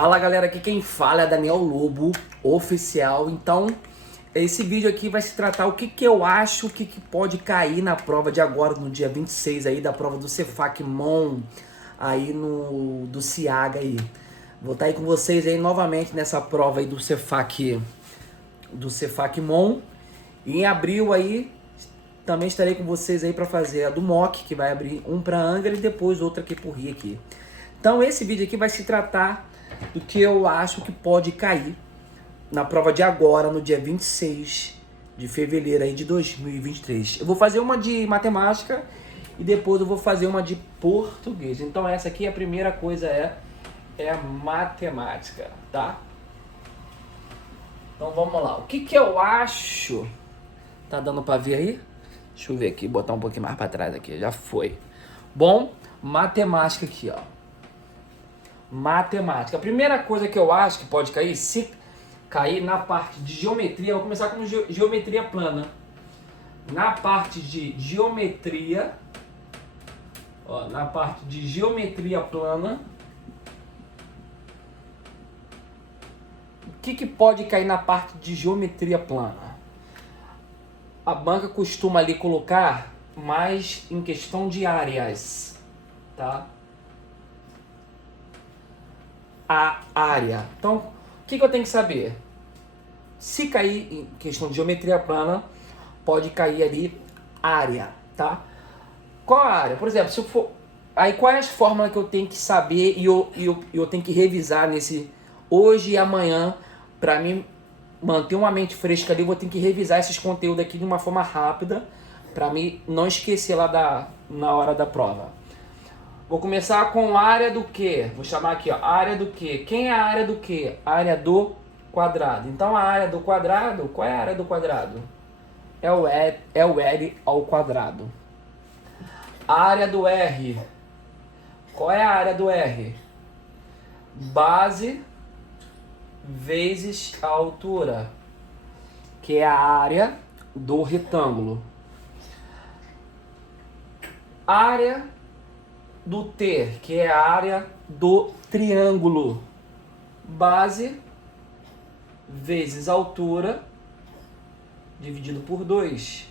Fala galera, aqui quem fala é Daniel Lobo, oficial. Então, esse vídeo aqui vai se tratar o que eu acho que pode cair na prova de agora, no dia 26 aí, da prova do Cefac Mon, aí do Ciaga aí. Vou estar aí com vocês aí novamente nessa prova aí do Cefac Mon. E em abril aí, também estarei com vocês aí para fazer a do MOC, que vai abrir um para Angra e depois outra aqui por Rio aqui. Então esse vídeo aqui vai se tratar do que eu acho que pode cair na prova de agora, no dia 26 de fevereiro aí de 2023. Eu vou fazer uma de matemática e depois eu vou fazer uma de português. Então essa aqui, a primeira coisa é a matemática, tá? Então vamos lá. O que eu acho? Tá dando pra ver aí? Deixa eu ver aqui, botar um pouquinho mais pra trás aqui. Já foi. Bom, matemática aqui, ó. Matemática. A primeira coisa que eu acho que pode cair, se cair na parte de geometria, eu vou começar com geometria plana. Na parte de geometria, ó, na parte de geometria plana, o que pode cair na parte de geometria plana? A banca costuma ali colocar mais em questão de áreas, tá? A área. Então, o que eu tenho que saber? Se cair em questão de geometria plana, pode cair ali área, tá? Qual a área? Por exemplo, se eu for... Aí, quais as fórmulas que eu tenho que saber e eu tenho que revisar nesse hoje e amanhã para mim manter uma mente fresca ali? Eu vou ter que revisar esses conteúdos aqui de uma forma rápida para mim não esquecer lá na hora da prova. Vou começar com área do quê? Vou chamar aqui, ó, área do quê? Quem é a área do quê? Área do quadrado. Então a área do quadrado, qual é a área do quadrado? É o L ao quadrado. A área do R. Qual é a área do R? Base vezes a altura, que é a área do retângulo. Área do T, que é a área do triângulo. Base vezes altura dividido por 2,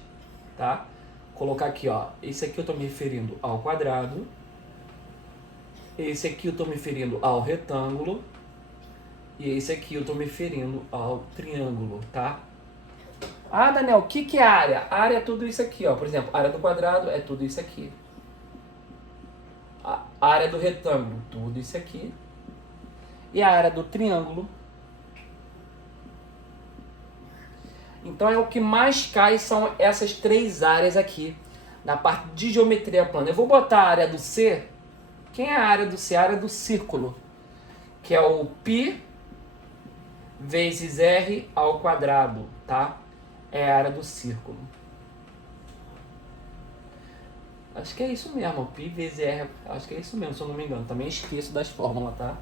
tá? Colocar aqui, ó, esse aqui eu estou me referindo ao quadrado, esse aqui eu estou me referindo ao retângulo e esse aqui eu estou me referindo ao triângulo, tá? Ah, Daniel, o que é área? Área é tudo isso aqui, ó. Por exemplo, área do quadrado é tudo isso aqui. A área do retângulo, tudo isso aqui. E a área do triângulo. Então é o que mais cai, são essas três áreas aqui, na parte de geometria plana. Eu vou botar a área do C. Quem é a área do C? A área do círculo, que é o π vezes r ao quadrado, tá? É a área do círculo. Acho que é isso mesmo, π vezes r, acho que é isso mesmo, se eu não me engano. Também esqueço das fórmulas, tá?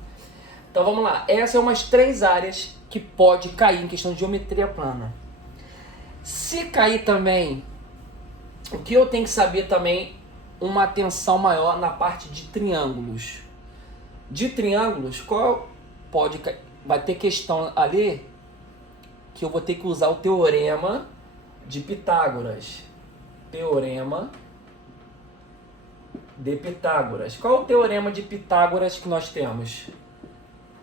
Então vamos lá, essas são umas três áreas que pode cair em questão de geometria plana. Se cair também, o que eu tenho que saber também, uma atenção maior na parte de triângulos. De triângulos, qual pode cair? Vai ter questão ali que eu vou ter que usar o teorema de Pitágoras. Teorema de Pitágoras. Qual é o teorema de Pitágoras que nós temos?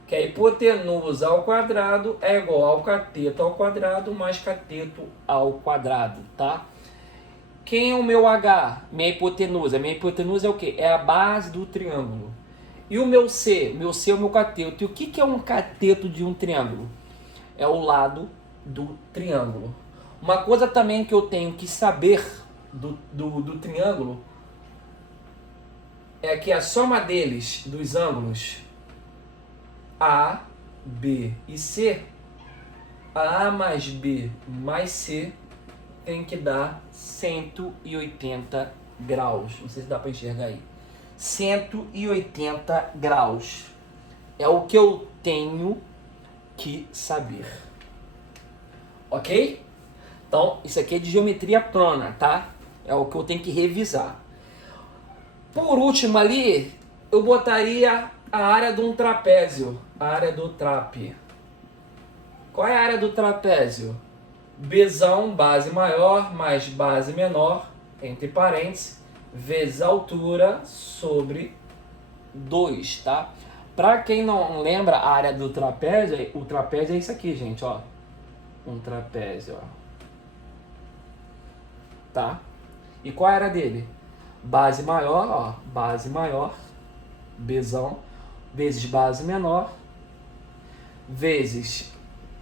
Que a hipotenusa ao quadrado é igual ao cateto ao quadrado mais cateto ao quadrado, tá? Quem é o meu H? Minha hipotenusa. Minha hipotenusa é o quê? É a base do triângulo. E o meu C? Meu C é o meu cateto. E o que é um cateto de um triângulo? É o lado do triângulo. Uma coisa também que eu tenho que saber do triângulo é que a soma deles, dos ângulos A, B e C, A mais B mais C tem que dar 180 graus. Não sei se dá para enxergar aí. 180 graus. É o que eu tenho que saber. Ok? Então, isso aqui é de geometria plana, tá? É o que eu tenho que revisar. Por último ali, eu botaria A área de um trapézio. A área do trape. Qual é a área do trapézio? Bzão, base maior, mais base menor, entre parênteses, vezes a altura sobre 2, tá? Pra quem não lembra a área do trapézio, o trapézio é isso aqui, gente, ó. Um trapézio, ó. Tá? E qual é a área dele? Base maior, ó. Base maior, Bzão, vezes base menor, vezes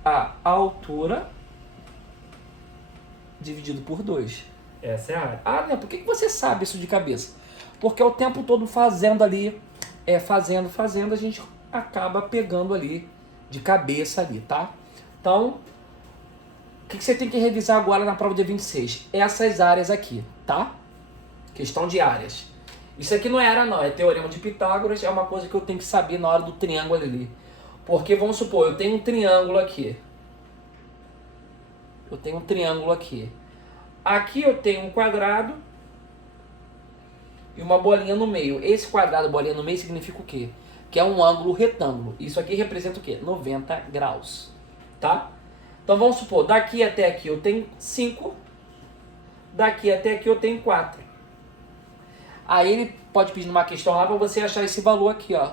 a altura, dividido por 2. Essa é a área. Ah, né? Por que você sabe isso de cabeça? Porque o tempo todo fazendo ali, fazendo, a gente acaba pegando ali de cabeça ali, tá? Então, o que você tem que revisar agora na prova de 26? Essas áreas aqui, tá? Questão de áreas. Isso aqui não é área não, é teorema de Pitágoras, é uma coisa que eu tenho que saber na hora do triângulo ali. Porque, vamos supor, eu tenho um triângulo aqui. Aqui eu tenho um quadrado e uma bolinha no meio. Esse quadrado, bolinha no meio, significa o quê? Que é um ângulo retângulo. Isso aqui representa o quê? 90 graus, tá? Então vamos supor, daqui até aqui eu tenho 5, daqui até aqui eu tenho 4. Aí ele pode pedir uma questão lá para você achar esse valor aqui, ó.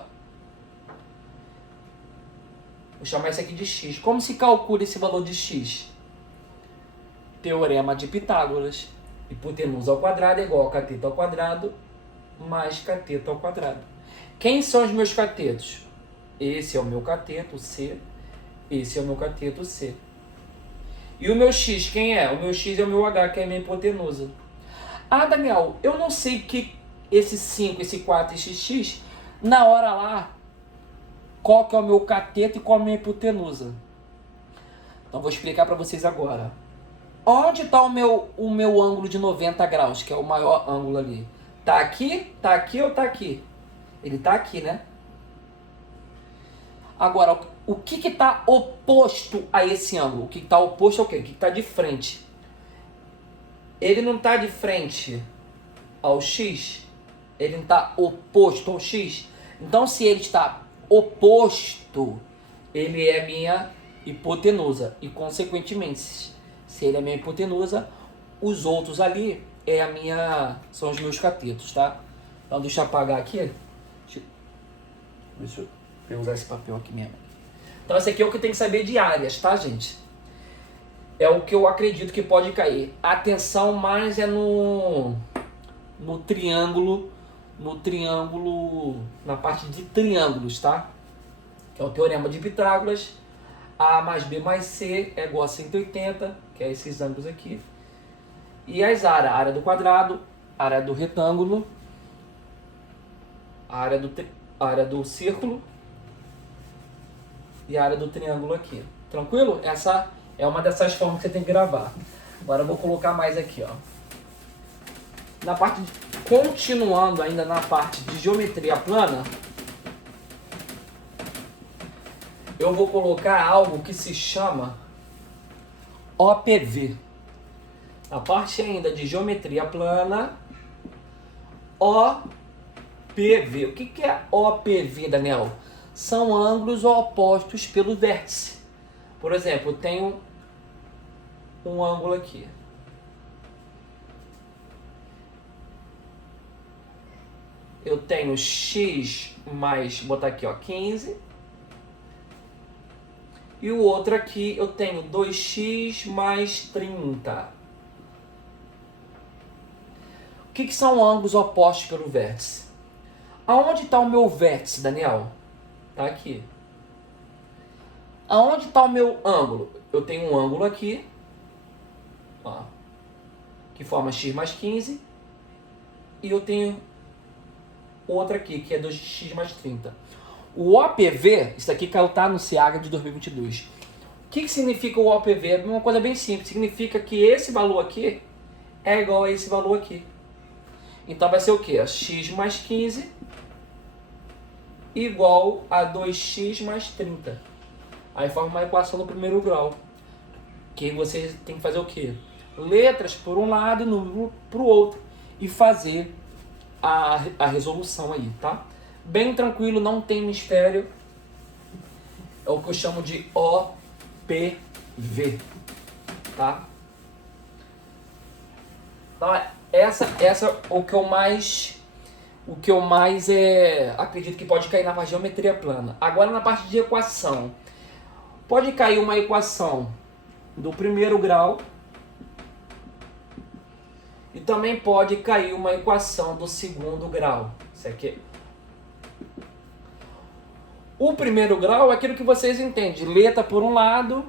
Vou chamar isso aqui de x. Como se calcula esse valor de x? Teorema de Pitágoras. Hipotenusa ao quadrado é igual a cateto ao quadrado mais cateto ao quadrado. Quem são os meus catetos? Esse é o meu cateto, C. Esse é o meu cateto, C. E o meu x, quem é? O meu x é o meu h, que é a minha hipotenusa. Ah, Daniel, eu não sei que esse 5, esse 4, esse x, na hora lá, qual que é o meu cateto e qual é a minha hipotenusa. Então, vou explicar para vocês agora. Onde está o meu ângulo de 90 graus, que é o maior ângulo ali? Tá aqui ou tá aqui? Ele tá aqui, né? Agora, o que está oposto a esse ângulo? O que está oposto ao quê? O que está de frente? Ele não está de frente ao x? Ele não está oposto ao x? Então, se ele está oposto, ele é minha hipotenusa. E, consequentemente, se ele é minha hipotenusa, os outros ali são os meus catetos, tá? Então, deixa eu apagar aqui. Deixa eu usar esse papel aqui mesmo. Então, esse aqui é o que tem que saber de áreas, tá, gente? É o que eu acredito que pode cair. A atenção mais é no triângulo, na parte de triângulos, tá? Que é o teorema de Pitágoras. A mais B mais C é igual a 180, que é esses ângulos aqui. E as áreas, a área do quadrado, a área do retângulo, a área do círculo e a área do triângulo aqui. Tranquilo? Essa é uma dessas formas que você tem que gravar. Agora eu vou colocar mais aqui, ó. Continuando ainda na parte de geometria plana, eu vou colocar algo que se chama OPV. A parte ainda de geometria plana, OPV. O que é OPV, Daniel? São ângulos opostos pelo vértice. Por exemplo, eu tenho um ângulo aqui. Eu tenho x mais, vou botar aqui, ó, 15. E o outro aqui eu tenho 2x mais 30. O que são ângulos opostos pelo vértice? Aonde está o meu vértice, Daniel? Está aqui. Aonde está o meu ângulo? Eu tenho um ângulo aqui, ó, que forma x mais 15. E eu tenho outro aqui, que é 2x mais 30. O OPV, isso aqui tá no SEAGA de 2022. O que significa o OPV? É uma coisa bem simples. Significa que esse valor aqui é igual a esse valor aqui. Então vai ser o quê? X mais 15 igual a 2x mais 30. Aí forma uma equação do primeiro grau. Que você tem que fazer o quê? Letras por um lado e número para o outro. E fazer a resolução aí, tá? bem tranquilo, não tem mistério. É o que eu chamo de OPV, tá? Então, essa é o que eu mais acredito que pode cair na parte de geometria plana. Agora na parte de equação. Pode cair uma equação do primeiro grau e também pode cair uma equação do segundo grau. Isso aqui. O primeiro grau é aquilo que vocês entendem, letra por um lado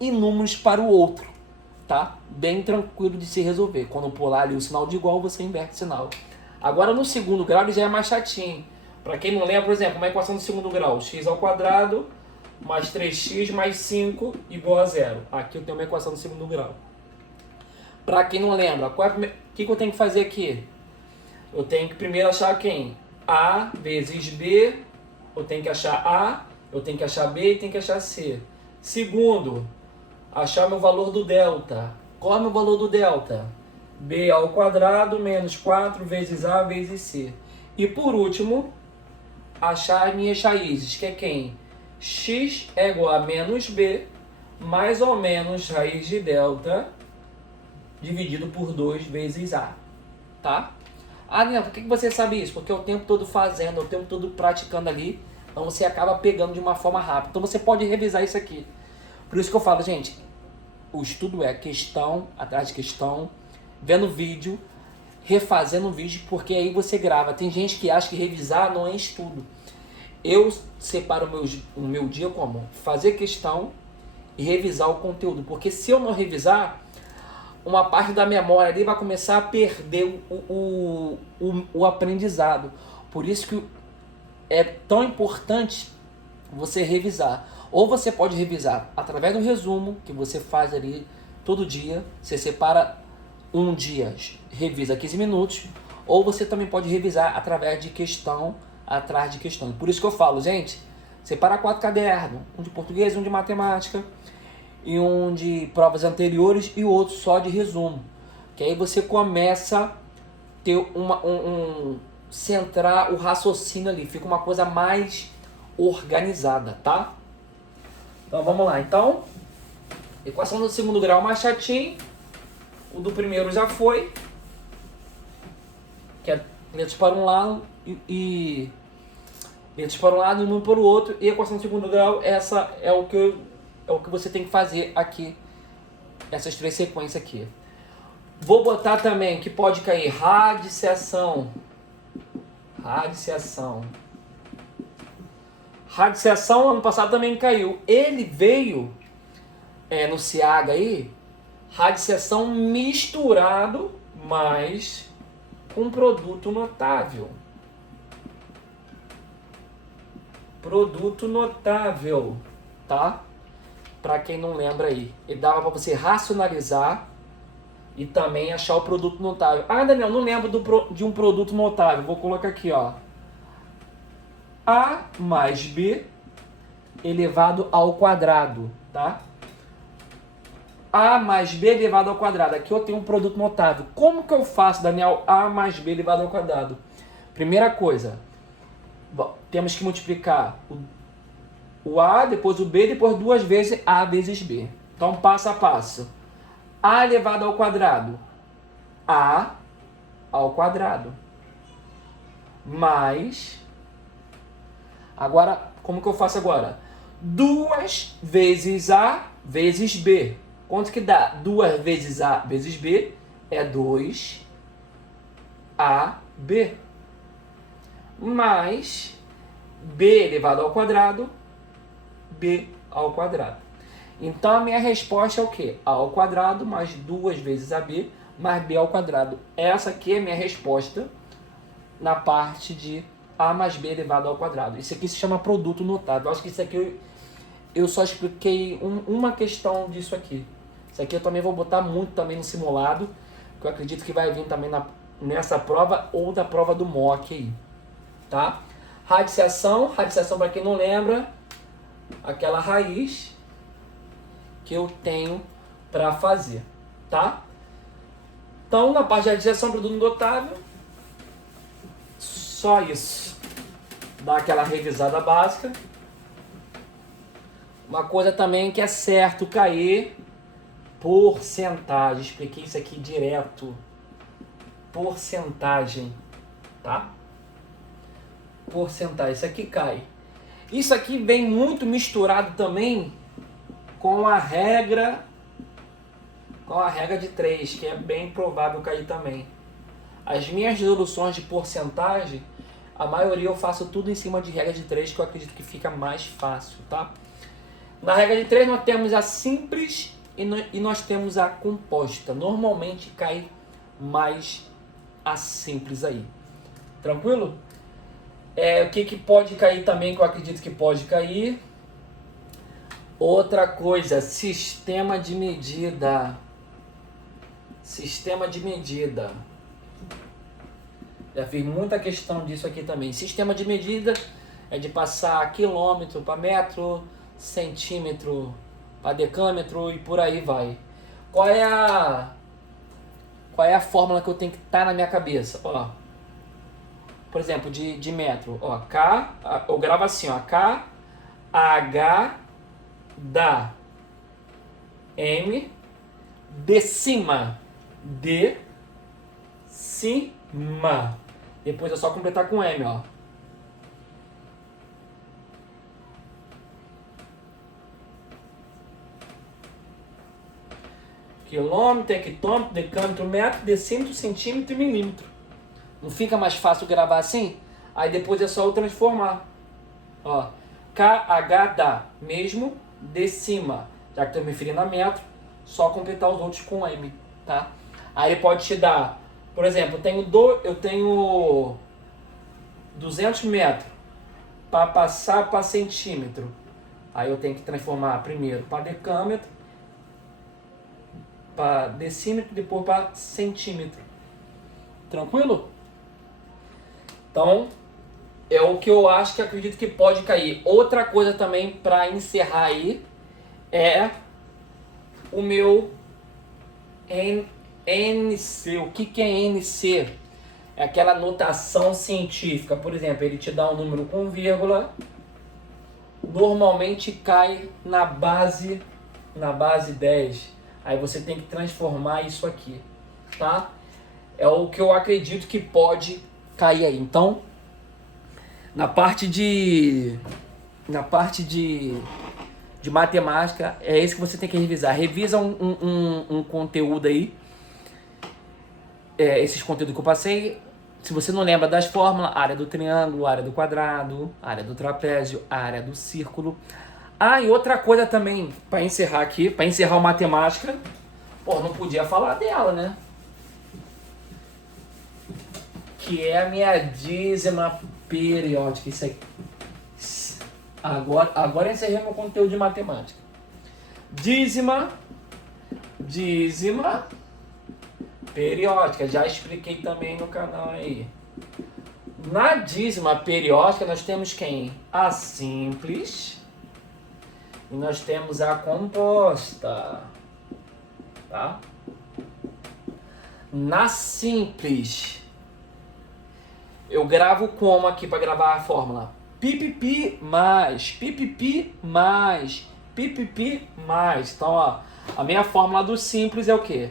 e números para o outro, tá? Bem tranquilo de se resolver. Quando pular ali o sinal de igual, você inverte o sinal. Agora no segundo grau ele já é mais chatinho. Para quem não lembra, por exemplo, uma equação do segundo grau, x ao quadrado mais 3x mais 5 igual a zero. Aqui eu tenho uma equação do segundo grau. Para quem não lembra, o que eu tenho que fazer aqui? Eu tenho que primeiro achar quem? A vezes B. Eu tenho que achar A, eu tenho que achar B e tenho que achar C. Segundo, achar meu valor do delta. Qual é o meu valor do delta? B ao quadrado menos 4 vezes A vezes C. E por último, achar as minhas raízes, que é quem? X é igual a menos B, mais ou menos raiz de delta, dividido por 2 vezes A. Tá? Ah, Leandro, por que você sabe isso? Porque eu o tempo todo fazendo, o tempo todo praticando ali, então você acaba pegando de uma forma rápida. Então você pode revisar isso aqui. Por isso que eu falo, gente, o estudo é questão atrás de questão, vendo vídeo, refazendo o vídeo, porque aí você grava. Tem gente que acha que revisar não é estudo. Eu separo o meu dia como fazer questão e revisar o conteúdo, porque se eu não revisar, uma parte da memória ali vai começar a perder o aprendizado. Por isso que é tão importante você revisar. Ou você pode revisar através do resumo que você faz ali todo dia. Você separa um dia, revisa 15 minutos. Ou você também pode revisar através de questão atrás de questão. Por isso que eu falo, gente, separa 4 cadernos. Um de português, um de matemática e um de provas anteriores e outro só de resumo. Que aí você começa a ter centrar o raciocínio ali, fica uma coisa mais organizada, tá? Então vamos lá. Então, equação do segundo grau mais chatinho, o do primeiro já foi, que é letras para um lado e letras para um lado e número para o outro, e a equação do segundo grau, essa é o que você tem que fazer aqui, essas 3 sequências aqui. Vou botar também que pode cair radiciação. Radiciação ano passado também caiu. Ele veio no CIAG aí, radiciação misturado, mas com produto notável. Produto notável, tá? Para quem não lembra aí, ele dava para você racionalizar e também achar o produto notável. Ah, Daniel, não lembro de um produto notável. Vou colocar aqui, ó. A mais B elevado ao quadrado, tá? A mais B elevado ao quadrado. Aqui eu tenho um produto notável. Como que eu faço, Daniel, A mais B elevado ao quadrado? Primeira coisa, temos que multiplicar o A, depois o B, depois 2 vezes A vezes B. Então, passo a passo. A elevado ao quadrado. A ao quadrado. Mais... Agora, como que eu faço agora? 2 vezes A vezes B. Quanto que dá? 2 vezes A vezes B é 2AB. Mais B elevado ao quadrado, B ao quadrado. Então a minha resposta é o quê? A ao quadrado mais 2 vezes AB mais B ao quadrado. Essa aqui é a minha resposta na parte de A mais B elevado ao quadrado. Isso aqui se chama produto notável. Eu acho que isso aqui eu só expliquei uma questão disso aqui. Isso aqui eu também vou botar muito também no simulado, que eu acredito que vai vir também nessa prova ou da prova do MOC aí, tá? Radiciação para quem não lembra, aquela raiz que eu tenho para fazer, tá? Então, na parte de radiciação, produto notável, só isso. dar aquela revisada básica. Uma coisa também que é certo cair, porcentagem. Expliquei isso aqui direto. Porcentagem, tá? Porcentagem, isso aqui cai. Isso aqui vem muito misturado também com a regra de 3, que é bem provável cair também. As minhas resoluções de porcentagem, a maioria eu faço tudo em cima de regra de 3, que eu acredito que fica mais fácil, tá? Na regra de 3 nós temos a simples e nós temos a composta. Normalmente cai mais a simples aí. Tranquilo? O que pode cair também, que eu acredito que pode cair. Outra coisa, sistema de medida. Sistema de medida. Já fiz muita questão disso aqui também. Sistema de medida é de passar quilômetro para metro, centímetro para decâmetro e por aí vai. Qual é a fórmula que eu tenho que estar na minha cabeça? Ó, por exemplo, de metro. Ó, K, eu gravo assim, ó, K, H, da, M, decima, D, cima. Depois é só completar com M, ó. Quilômetro, hectômetro, decâmetro, metro, decímetro, centímetro e milímetro. Não fica mais fácil gravar assim? Aí depois é só eu transformar. Ó, KH dá, mesmo, decima. Já que estou me referindo a metro, só completar os outros com M, tá? Aí ele pode te dar, por exemplo, eu tenho 200 metros para passar para centímetro. Aí eu tenho que transformar primeiro para decâmetro, para decímetro, depois para centímetro. Tranquilo? Então, é o que eu acho que acredito que pode cair. Outra coisa também para encerrar aí é o meu NC. O que é NC? É aquela notação científica. Por exemplo, ele te dá um número com vírgula. Normalmente cai na base 10. Aí você tem que transformar isso aqui, tá? É o que eu acredito que pode cair aí. Então, na parte de matemática, é isso que você tem que revisar. Revisa um conteúdo aí. Esses conteúdos que eu passei. Se você não lembra das fórmulas, área do triângulo, área do quadrado, área do trapézio, área do círculo. Ah, e outra coisa também, para encerrar aqui, para encerrar o matemática, pô, não podia falar dela, né? Que é a minha dízima periódica. Isso aí. Agora eu encerrei meu conteúdo de matemática. Dízima periódica. Já expliquei também no canal aí. Na dízima periódica nós temos quem? A simples. E nós temos a composta. Tá? Na simples, eu gravo como aqui para gravar a fórmula? Pipipi mais, pipipi mais, pipipi mais. Então, ó, a minha fórmula do simples é o quê?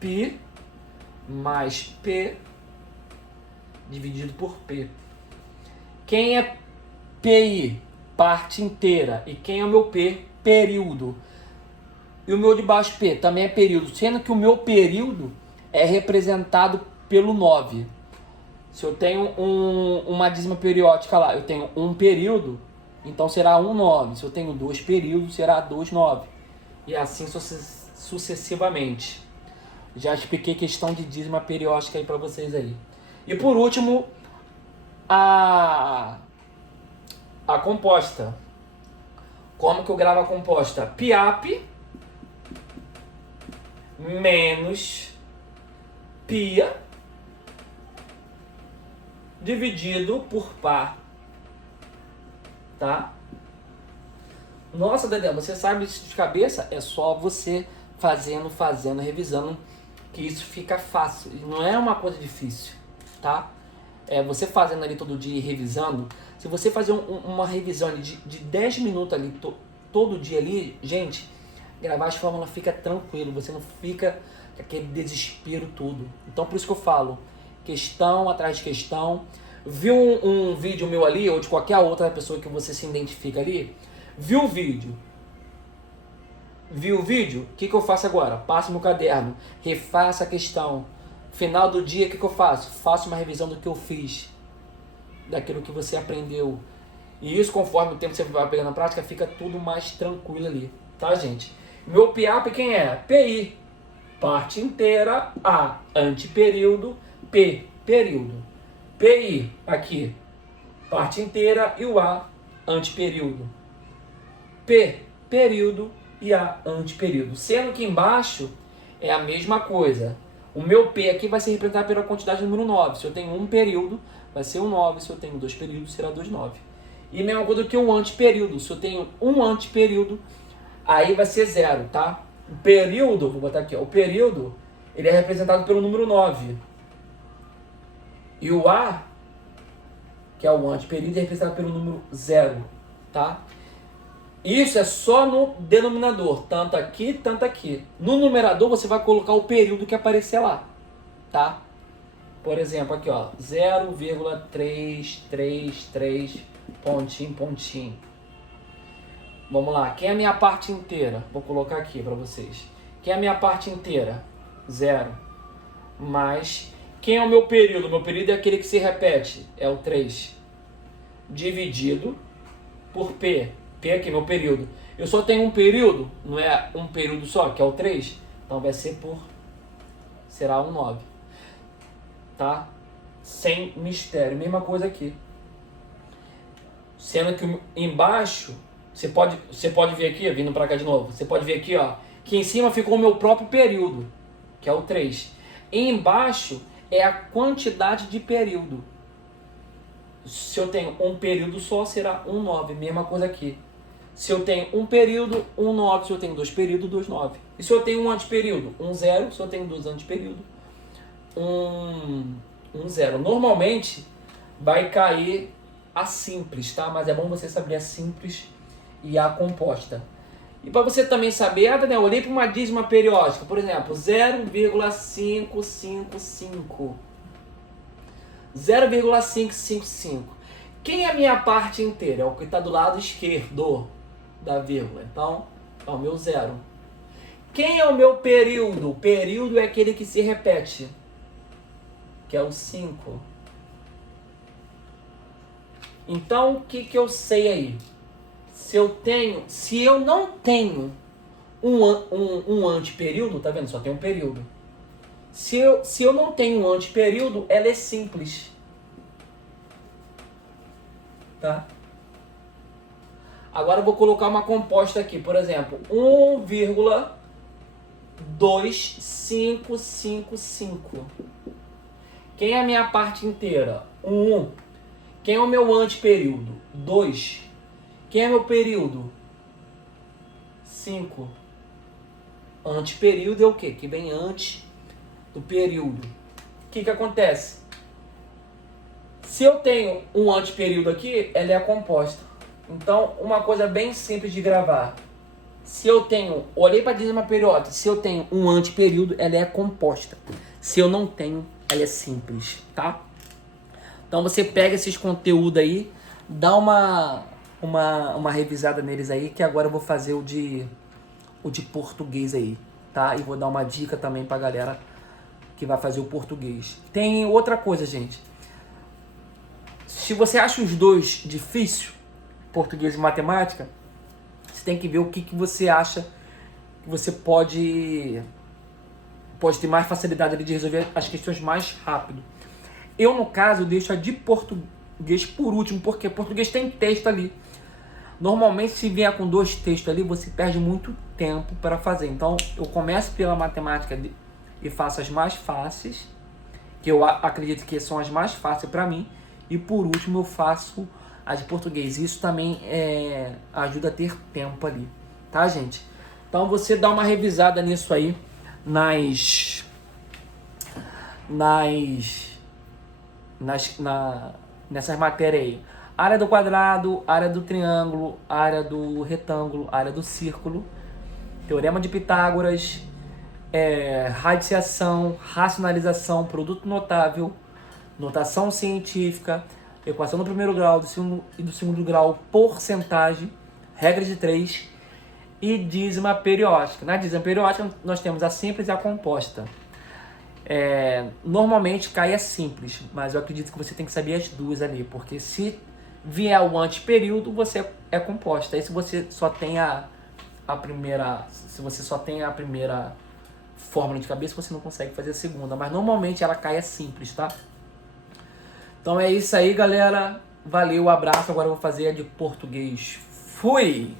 Pi mais P dividido por P. Quem é PI? Parte inteira. E quem é o meu P? Período. E o meu de baixo P também é período, sendo que o meu período é representado pelo 9. Se eu tenho uma dízima periódica lá, eu tenho um período, então será 1,9. Se eu tenho 2 períodos, será 2,9. E assim sucessivamente. Já expliquei questão de dízima periódica aí para vocês aí. E por último, a composta. Como que eu gravo a composta? PIAP menos PIA dividido por par. Tá? Nossa, Dedé, você sabe isso de cabeça? É só você fazendo, revisando, que isso fica fácil. Não é uma coisa difícil, tá? você fazendo ali todo dia e revisando, se você fazer uma revisão ali de 10 minutos ali, todo dia ali, gente, gravar as fórmulas fica tranquilo, você não fica com aquele desespero tudo. Então por isso que eu falo, questão atrás de questão. Viu um vídeo meu ali, ou de qualquer outra pessoa que você se identifica ali, viu o vídeo, o que eu faço agora? Passo no caderno, refaço a questão. Final do dia, o que eu faço? Faço uma revisão do que eu fiz, daquilo que você aprendeu. E isso, conforme o tempo você vai pegando na prática, fica tudo mais tranquilo ali, tá, gente? Meu PIAP quem é? PI, parte inteira, A, antiperíodo, P, período. PI, aqui, parte inteira, e o A, antiperíodo. P, período, e A, antiperíodo. Sendo que embaixo é a mesma coisa. O meu P aqui vai ser representado pela quantidade número 9. Se eu tenho um período, vai ser um 9. Se eu tenho 2 períodos, será 2, 9. E a mesma coisa que o antiperíodo. Se eu tenho um antiperíodo, aí vai ser 0, tá? O período, vou botar aqui, ó, o período, ele é representado pelo número 9. E o A, que é o antiperíodo, é representado pelo número 0, tá? Isso é só no denominador, tanto aqui, tanto aqui. No numerador você vai colocar o período que aparecer lá, tá? Por exemplo, aqui ó, 0,333, pontinho, pontinho. Vamos lá, quem é a minha parte inteira? Vou colocar aqui para vocês. Quem é a minha parte inteira? 0. Mais, quem é o meu período? Meu período é aquele que se repete, é o 3. Dividido por P. P aqui, meu período. Eu só tenho um período, não é um período só, que é o 3. Então vai ser será um 9. Tá? Sem mistério. Mesma coisa aqui. Sendo que embaixo, você pode ver aqui, vindo para cá de novo, você pode ver aqui, ó, que em cima ficou o meu próprio período, que é o 3. E embaixo é a quantidade de período. Se eu tenho um período só, será um 9. Mesma coisa aqui. Se eu tenho um período, um 9. Se eu tenho 2 períodos, 2, 9. E se eu tenho um antiperíodo? Um 0. Se eu tenho 2 antiperíodos, um 0. Normalmente vai cair a simples, tá? Mas é bom você saber a simples e a composta. E para você também saber, Daniel, eu olhei para uma dízima periódica, por exemplo, 0,555. 0,555. Quem é a minha parte inteira? É o que está do lado esquerdo da vírgula. Então, é o meu 0. Quem é o meu período? O período é aquele que se repete, que é o 5. Então, o que eu sei aí? Se eu não tenho um antiperíodo, tá vendo? Só tem um período. Se eu não tenho um antiperíodo, ela é simples. Tá? Agora eu vou colocar uma composta aqui, por exemplo, 1,2555. Quem é a minha parte inteira? 1. Quem é o meu antiperíodo? 2. Quem é meu período? 5. Antiperíodo é o quê? Que vem antes do período. O que acontece? Se eu tenho um antiperíodo aqui, ela é a composta. Então, uma coisa bem simples de gravar. Se eu tenho, olhei para a dízima periódica, se eu tenho um antiperíodo, ela é composta. Se eu não tenho, ela é simples, tá? Então você pega esses conteúdos aí, dá uma revisada neles aí, que agora eu vou fazer o de português aí, tá? E vou dar uma dica também pra galera que vai fazer o português. Tem outra coisa, gente. Se você acha os dois difícil, português e matemática, você tem que ver o que você acha que você pode ter mais facilidade ali de resolver as questões mais rápido. Eu, no caso, deixo a de português por último, porque português tem texto ali. Normalmente, se vier com 2 textos ali, você perde muito tempo para fazer. Então, eu começo pela matemática e faço as mais fáceis, que eu acredito que são as mais fáceis para mim. E por último, eu faço a de português. Isso também ajuda a ter tempo ali, tá, gente? Então, você dá uma revisada nisso aí, nas nessas matérias aí. Área do quadrado, área do triângulo, área do retângulo, área do círculo, teorema de Pitágoras, radiciação, racionalização, produto notável, notação científica, equação do primeiro grau e do segundo grau, porcentagem, regra de 3 e dízima periódica. Na dízima periódica nós temos a simples e a composta. Normalmente cai a simples, mas eu acredito que você tem que saber as duas ali, porque se vier o anteperíodo, você é composta. Aí se você só tem a primeira fórmula de cabeça, você não consegue fazer a segunda, mas normalmente ela cai a simples, tá? Então é isso aí, galera. Valeu, abraço. Agora eu vou fazer a de português. Fui!